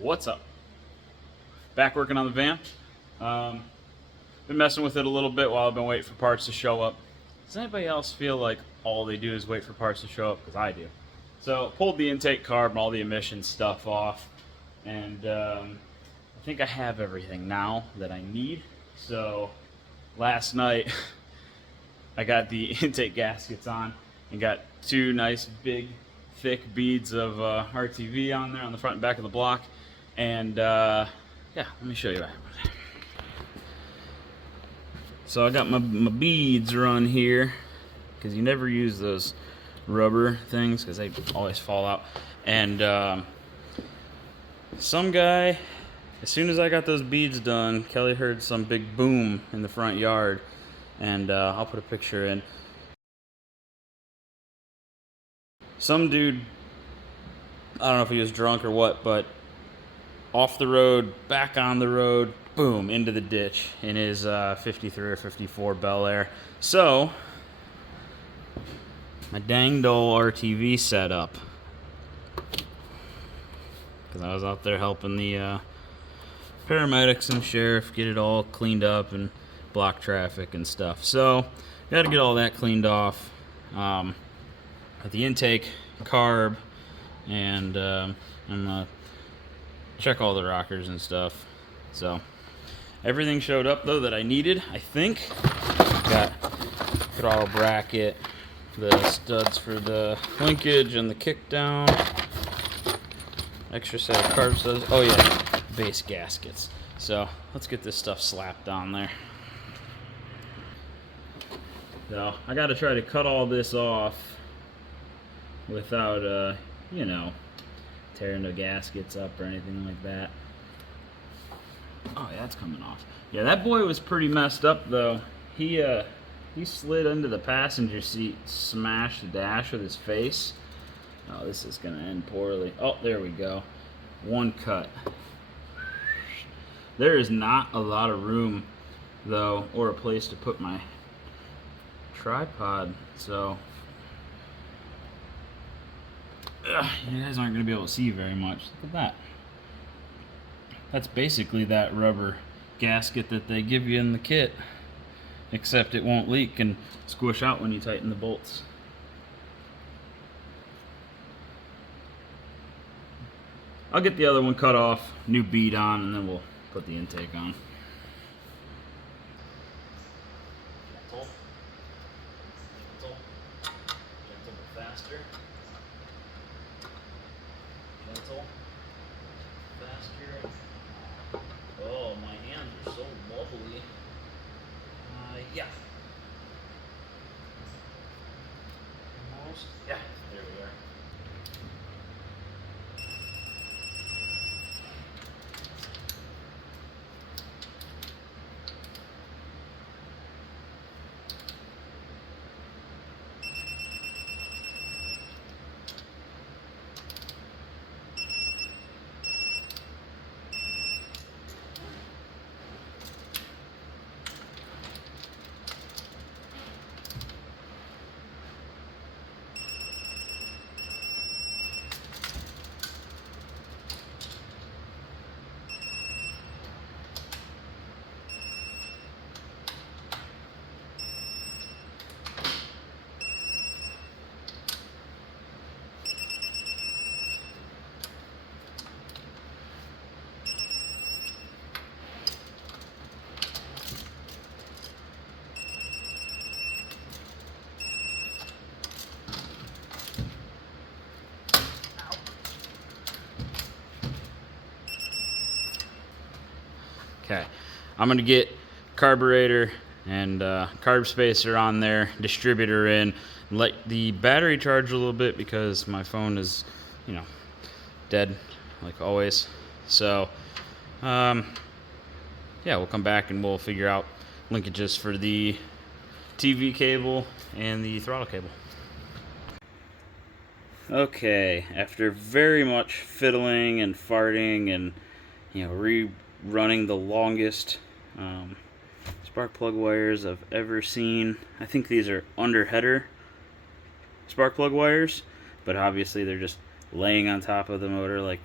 What's up? Back working on the van. Been messing with it a little bit while I've been waiting for parts to show up. Does anybody else feel like all they do is wait for parts to show up? Because I do. So pulled the intake carb and all the emission stuff off, and I think I have everything now that I need. So last night I got the intake gaskets on and got two nice big thick beads of RTV on there on the front and back of the block. And yeah, let me show you what happened. So I got my beads run here, because you never use those rubber things because they always fall out. And some guy, as soon as I got those beads done, Kelly heard some big boom in the front yard. And I'll put a picture in. Some dude, I don't know if he was drunk or what, but off the road, back on the road, boom, into the ditch in his 53 or 54 Bel Air. So, my dang dull RTV set up, because I was out there helping the paramedics and sheriff get it all cleaned up and block traffic and stuff. So, got to get all that cleaned off. At the intake carb, and I'm gonna check all the rockers and stuff. So everything showed up though that I needed, I think. Got throttle bracket, the studs for the linkage and the kick down, extra set of carb studs. Oh yeah, base gaskets. So let's get this stuff slapped on there. So I got to try to cut all this off without you know, tearing the gaskets up or anything like that. Oh yeah, that's coming off. Yeah, that boy was pretty messed up though. He slid into the passenger seat, smashed the dash with his face. Oh, this is gonna end poorly. Oh, there we go. One cut. There is not a lot of room though, or a place to put my tripod, so you guys aren't going to be able to see very much. Look at that. That's basically that rubber gasket that they give you in the kit, except it won't leak and squish out when you tighten the bolts. I'll get the other one cut off, new bead on, and then we'll put the intake on. Gentle. Gentle. Gentle but faster. Gentle, faster. Oh, my hands are so wobbly. Yeah. Almost. Yeah, there we are. Okay, I'm gonna get carburetor and carb spacer on there, distributor in, let the battery charge a little bit because my phone is, you know, dead like always. So yeah, we'll come back and we'll figure out linkages for the TV cable and the throttle cable. Okay, after very much fiddling and farting and, you know, rerunning the longest spark plug wires I've ever seen. I think these are under header spark plug wires, but obviously they're just laying on top of the motor like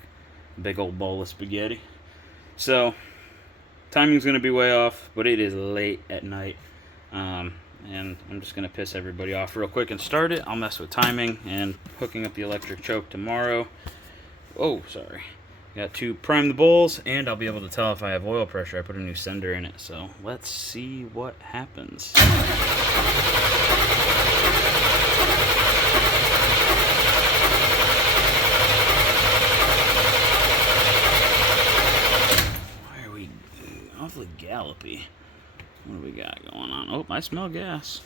Big old bowl of spaghetti. So, timing's going to be way off, but it is late at night. And I'm just going to piss everybody off real quick and start it. I'll mess with timing and hooking up the electric choke tomorrow. Oh, sorry. Got to prime the bowls, and I'll be able to tell if I have oil pressure. I put a new sender in it, so let's see what happens. Why are we awfully gallopy? What do we got going on? Oh, I smell gas.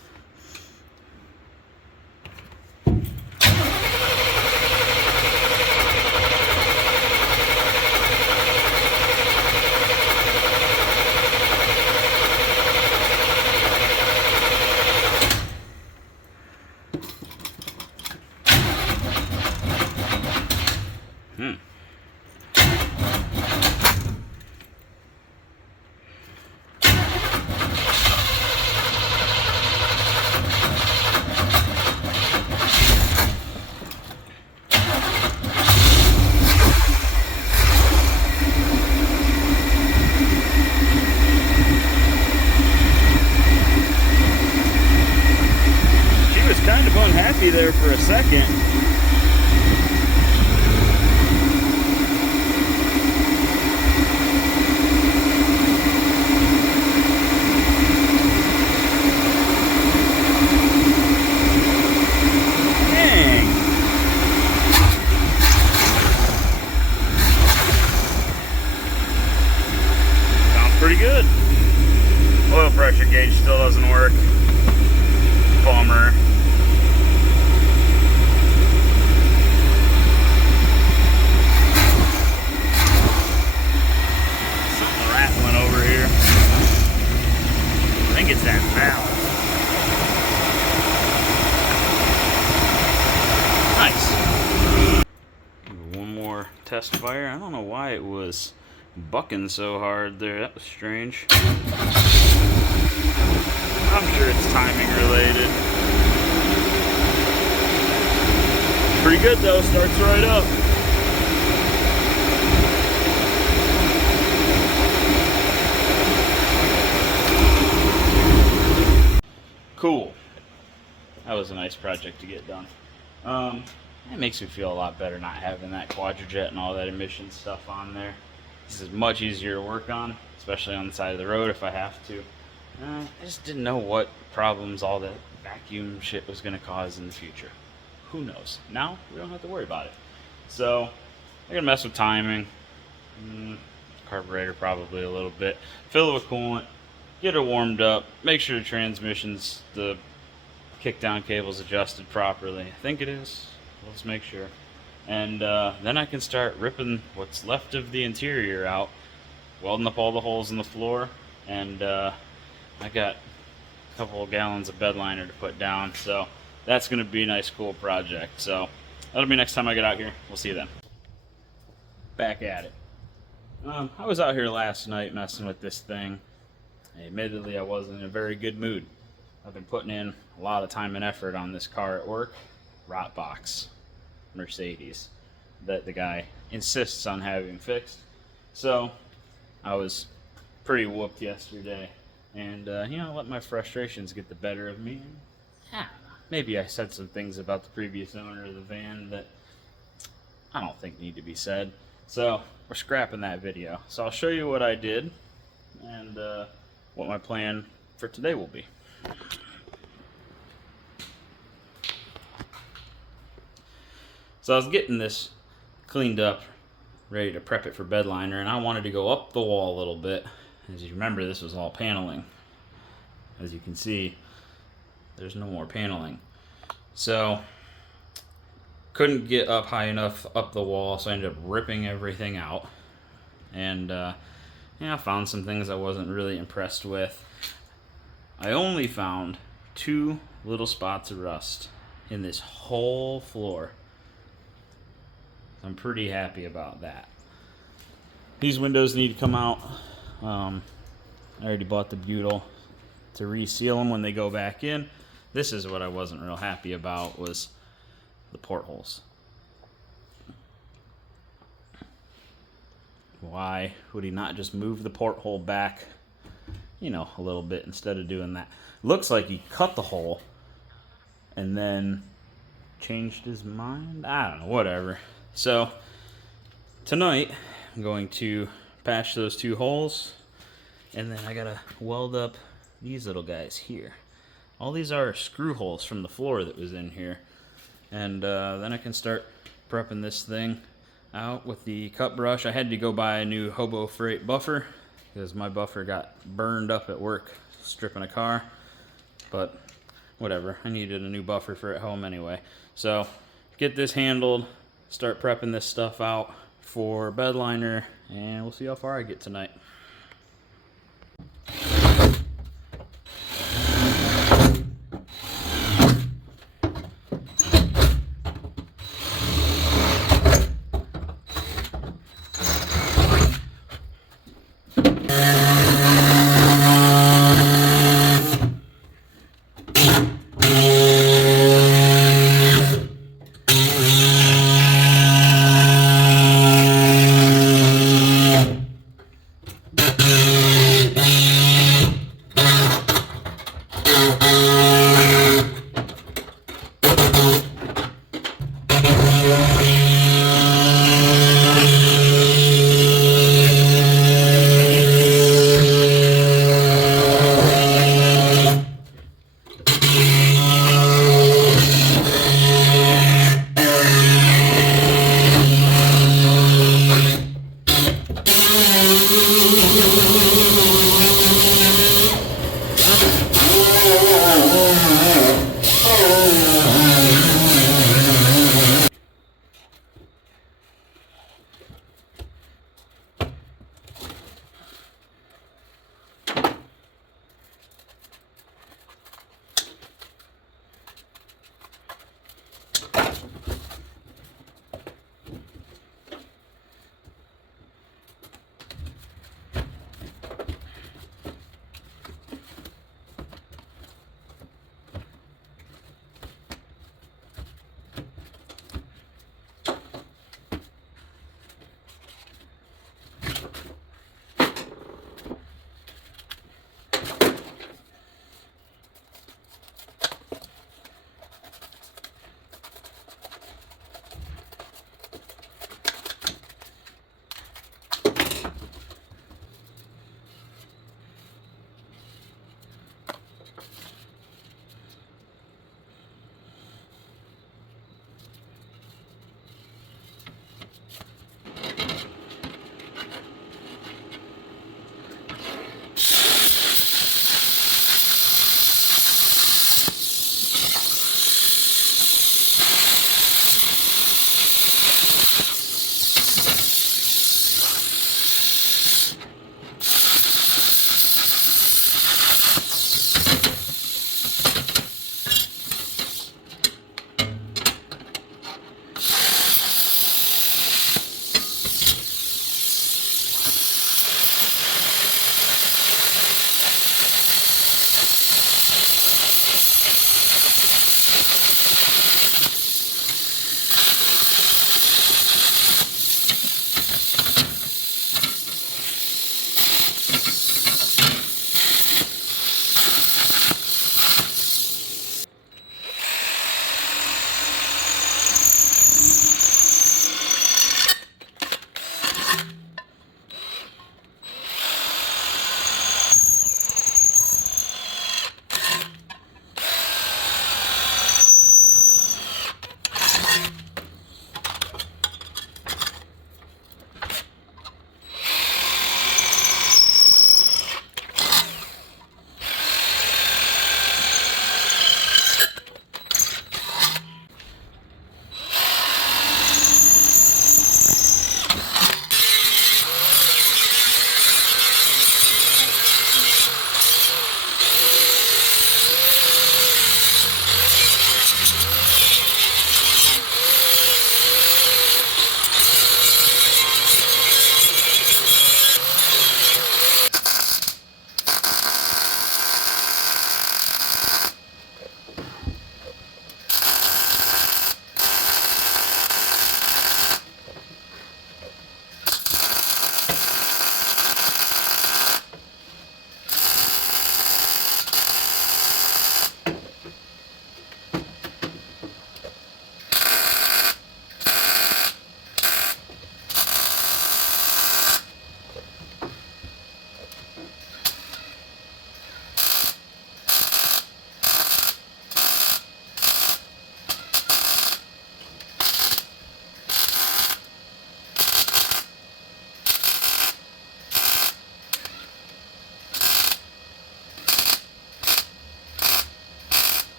Kind of unhappy there for a second. Dang. Sounds pretty good. Oil pressure gauge still doesn't work. Bummer. It's that valve. Nice. One more test fire. I don't know why it was bucking so hard there. That was strange. I'm sure it's timing related. Pretty good though. Starts right up. Cool. That was a nice project to get done. It makes me feel a lot better not having that quadrijet and all that emission stuff on there. This is much easier to work on, especially on the side of the road if I have to. I just didn't know what problems all that vacuum shit was going to cause in the future. Who knows? Now we don't have to worry about it. So I'm going to mess with timing. Carburetor probably a little bit. Fill it with coolant. Get it warmed up, make sure the transmission's, the kickdown cable's adjusted properly. I think it is. Let's make sure. And then I can start ripping what's left of the interior out, welding up all the holes in the floor, and I got a couple of gallons of bedliner to put down, so that's going to be a nice, cool project. So that'll be next time I get out here. We'll see you then. Back at it. I was out here last night messing with this thing. Admittedly, I wasn't in a very good mood. I've been putting in a lot of time and effort on this car at work. Rot box, Mercedes, that the guy insists on having fixed. So I was pretty whooped yesterday, and let my frustrations get the better of me. Maybe I said some things about the previous owner of the van that I don't think need to be said. So we're scrapping that video. So I'll show you what I did and what my plan for today will be. So I was getting this cleaned up, ready to prep it for bedliner, and I wanted to go up the wall a little bit. As you remember, this was all paneling. As you can see, there's no more paneling. So couldn't get up high enough up the wall, so I ended up ripping everything out. And I found some things I wasn't really impressed with. I only found 2 little spots of rust in this whole floor. I'm pretty happy about that. These windows need to come out. I already bought the butyl to reseal them when they go back in. This is what I wasn't real happy about, was the portholes. Why would he not just move the porthole back, you know, a little bit instead of doing that? Looks like he cut the hole and then changed his mind. I don't know, whatever. So tonight I'm going to patch those 2 holes, and then I gotta weld up these little guys here. All these are screw holes from the floor that was in here, and then I can start prepping this thing out with the cut brush. I had to go buy a new Hobo Freight buffer because my buffer got burned up at work stripping a car, but whatever, I needed a new buffer for at home anyway. So get this handled, start prepping this stuff out for bedliner, and we'll see how far I get tonight.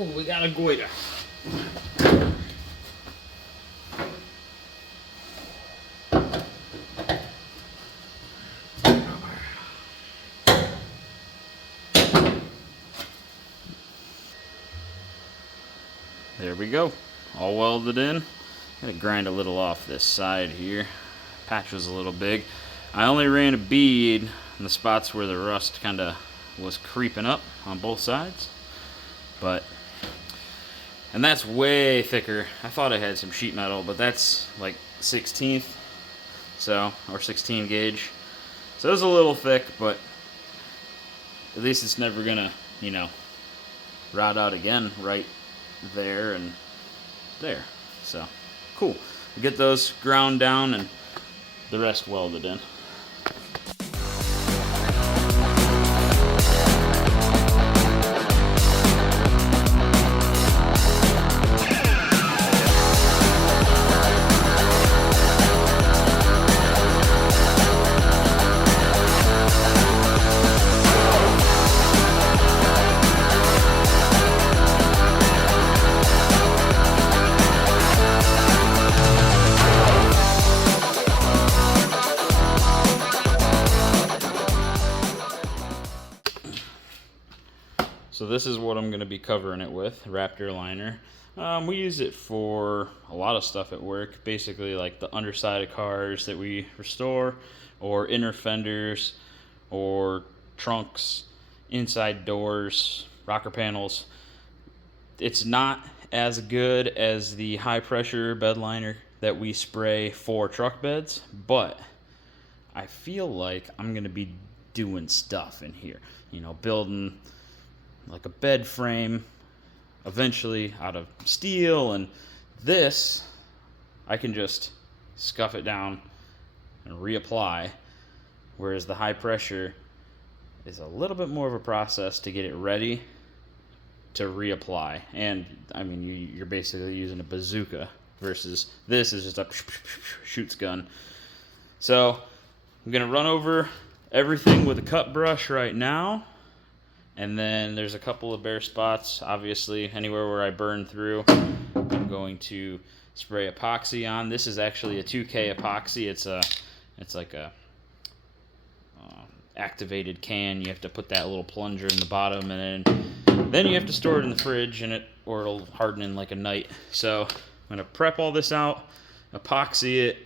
Oh, we got a goiter. There we go, all welded in. Gotta grind a little off this side here. Patch was a little big. I only ran a bead in the spots where the rust kind of was creeping up on both sides, and that's way thicker. I thought I had some sheet metal, but that's like 16th, or 16 gauge. So it was a little thick, but at least it's never gonna, rot out again right there and there. So cool. We get those ground down and the rest welded in. So this is what I'm going to be covering it with, Raptor liner. We use it for a lot of stuff at work, basically like the underside of cars that we restore, or inner fenders, or trunks, inside doors, rocker panels. It's not as good as the high pressure bed liner that we spray for truck beds, but I feel like I'm going to be doing stuff in here, building like a bed frame eventually out of steel, and this I can just scuff it down and reapply, whereas the high pressure is a little bit more of a process to get it ready to reapply. And I mean, you're basically using a bazooka versus this is just a shoots gun. So I'm gonna run over everything with a cut brush right now. And then there's a couple of bare spots, obviously, anywhere where I burn through, I'm going to spray epoxy on. This is actually a 2K epoxy. It's like a activated can. You have to put that little plunger in the bottom, and then you have to store it in the fridge, or it'll harden in like a night. So I'm gonna prep all this out, epoxy it,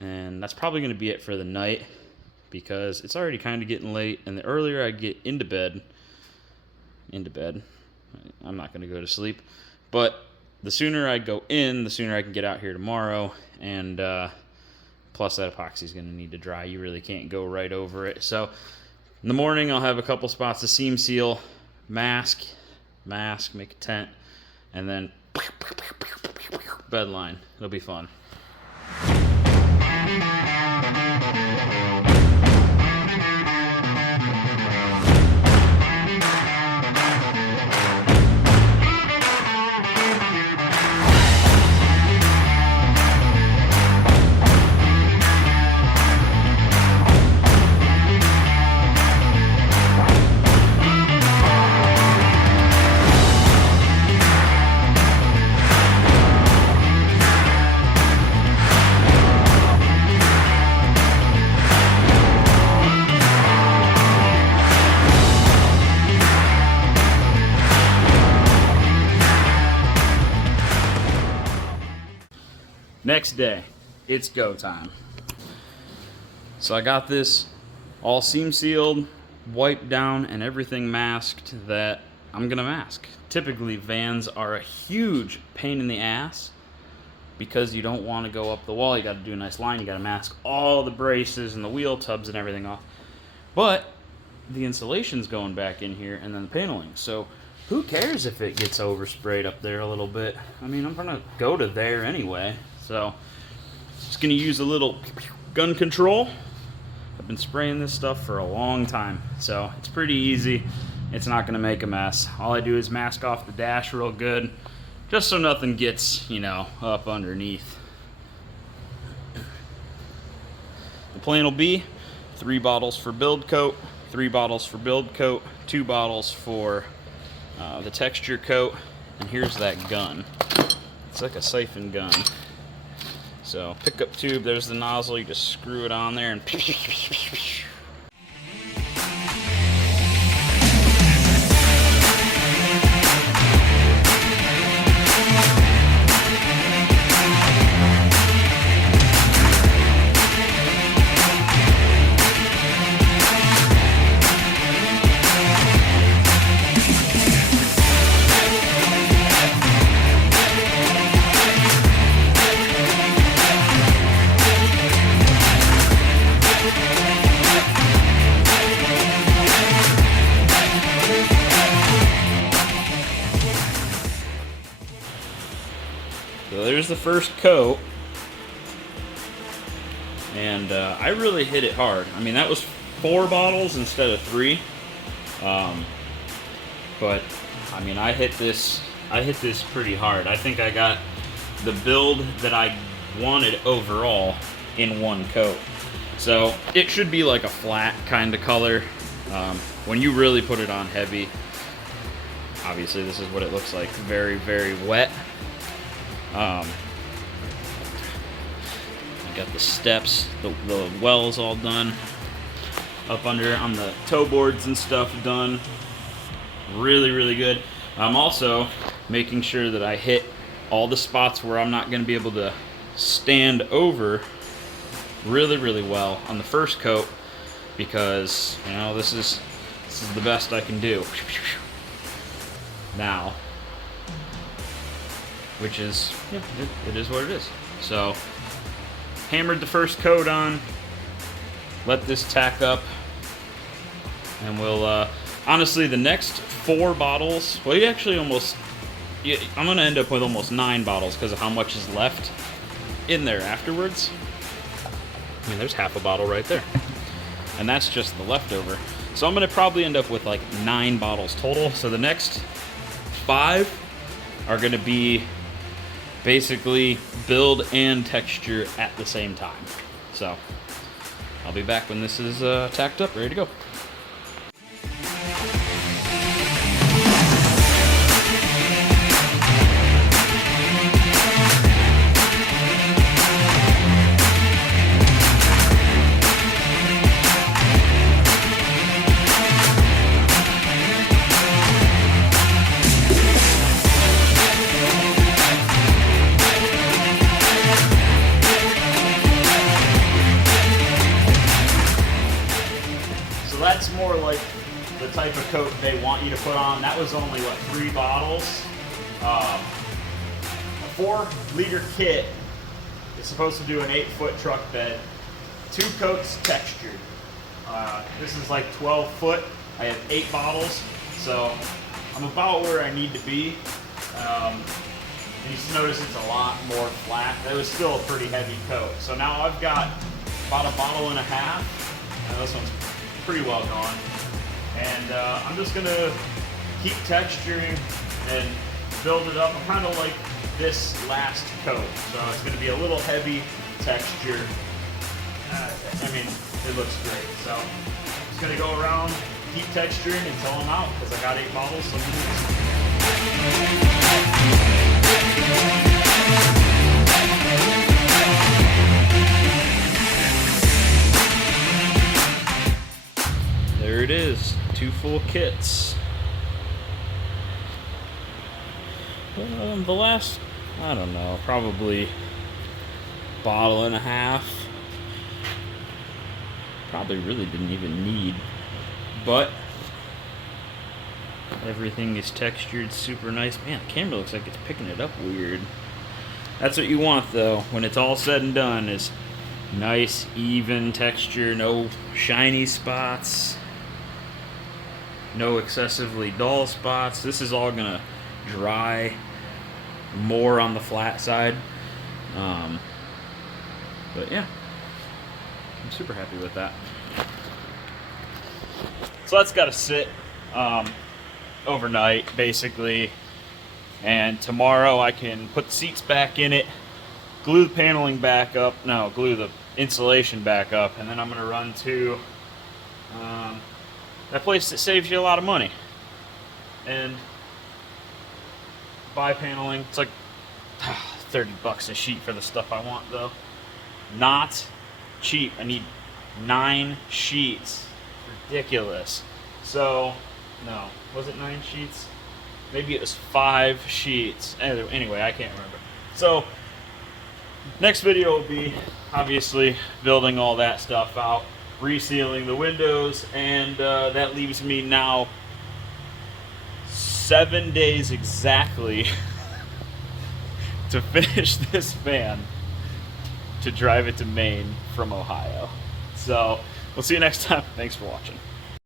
and that's probably gonna be it for the night, because it's already kind of getting late, and the earlier I get into bed, I'm not going to go to sleep, but the sooner I go in, the sooner I can get out here tomorrow, and plus that epoxy is going to need to dry. You really can't go right over it. So in the morning I'll have a couple spots to seam seal, mask, make a tent, and then bed line. It'll be fun. Next day, it's go time. So I got this all seam sealed, wiped down, and everything masked that I'm gonna mask. Typically, vans are a huge pain in the ass because you don't want to go up the wall. You got to do a nice line. You got to mask all the braces and the wheel tubs and everything off. But the insulation's going back in here, and then the paneling. So who cares if it gets oversprayed up there a little bit? I mean, I'm gonna go to there anyway. So just gonna use a little gun control. I've been spraying this stuff for a long time, so it's pretty easy. It's not gonna make a mess. All I do is mask off the dash real good, just so nothing gets, up underneath. The plan will be 3 bottles for build coat, 3 bottles for build coat, 2 bottles for the texture coat, and here's that gun. It's like a siphon gun. So pickup tube, there's the nozzle, you just screw it on there and so there's the first coat, and I really hit it hard. I mean, that was 4 bottles instead of 3, but I mean, I hit this pretty hard. I think I got the build that I wanted overall in 1 coat. So it should be like a flat kind of color. When you really put it on heavy, obviously this is what it looks like, very, very wet. I got the steps, the wells all done, up under on the toe boards and stuff done. Really, really good. I'm also making sure that I hit all the spots where I'm not going to be able to stand over really, really well on the first coat, because you know this is the best I can do now. Which is, yeah, it is what it is. So, hammered the first coat on, let this tack up, and we'll, honestly, the next 4 bottles, well, I'm gonna end up with almost 9 bottles because of how much is left in there afterwards. I mean, there's half a bottle right there. And that's just the leftover. So I'm gonna probably end up with like 9 bottles total. So the next 5 are gonna be basically build and texture at the same time. So I'll be back when this is tacked up, ready to go. That's more like the type of coat they want you to put on. That was only, what, 3 bottles? A 4-liter kit is supposed to do an 8-foot truck bed. 2 coats textured. This is like 12 foot. I have 8 bottles, so I'm about where I need to be. You just notice it's a lot more flat. That was still a pretty heavy coat. So now I've got about 1.5 bottles. This one's pretty well gone, and I'm just gonna keep texturing and build it up. I'm kind of like this last coat, so it's gonna be a little heavy texture. I mean, it looks great. So I'm just gonna go around, keep texturing until I'm out, because I got 8 bottles. So there it is, 2 full kits. The last, I don't know, probably 1.5 bottles. Probably really didn't even need, but everything is textured super nice. Man, the camera looks like it's picking it up weird. That's what you want though, when it's all said and done, is nice, even texture, no shiny spots. No excessively dull spots. This is all gonna dry more on the flat side. But yeah, I'm super happy with that. So that's gotta sit overnight basically, and tomorrow I can put the seats back in it, glue the paneling back up, glue the insulation back up, and then I'm gonna run to that place that saves you a lot of money. And Bi-paneling. It's like 30 bucks a sheet for the stuff I want, though. Not cheap. I need 9 sheets. Ridiculous. So, no. Was it 9 sheets? Maybe it was 5 sheets. Anyway, I can't remember. So, next video will be, obviously, building all that stuff out, resealing the windows, and that leaves me now 7 days exactly to finish this van, to drive it to Maine from Ohio. So, we'll see you next time. Thanks for watching.